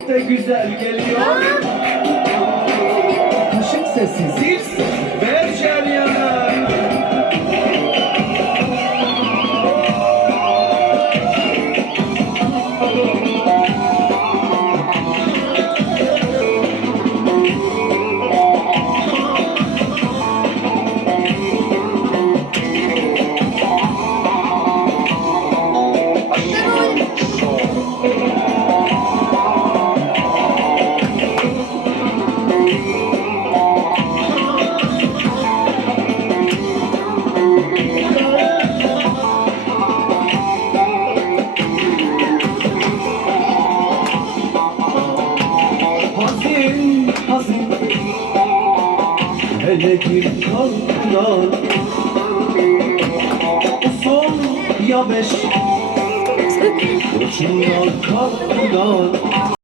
de güzel geliyor. Kaşık sesi. Hazin Hele bir kalkılan Son ya beş. Uçundan kalkılan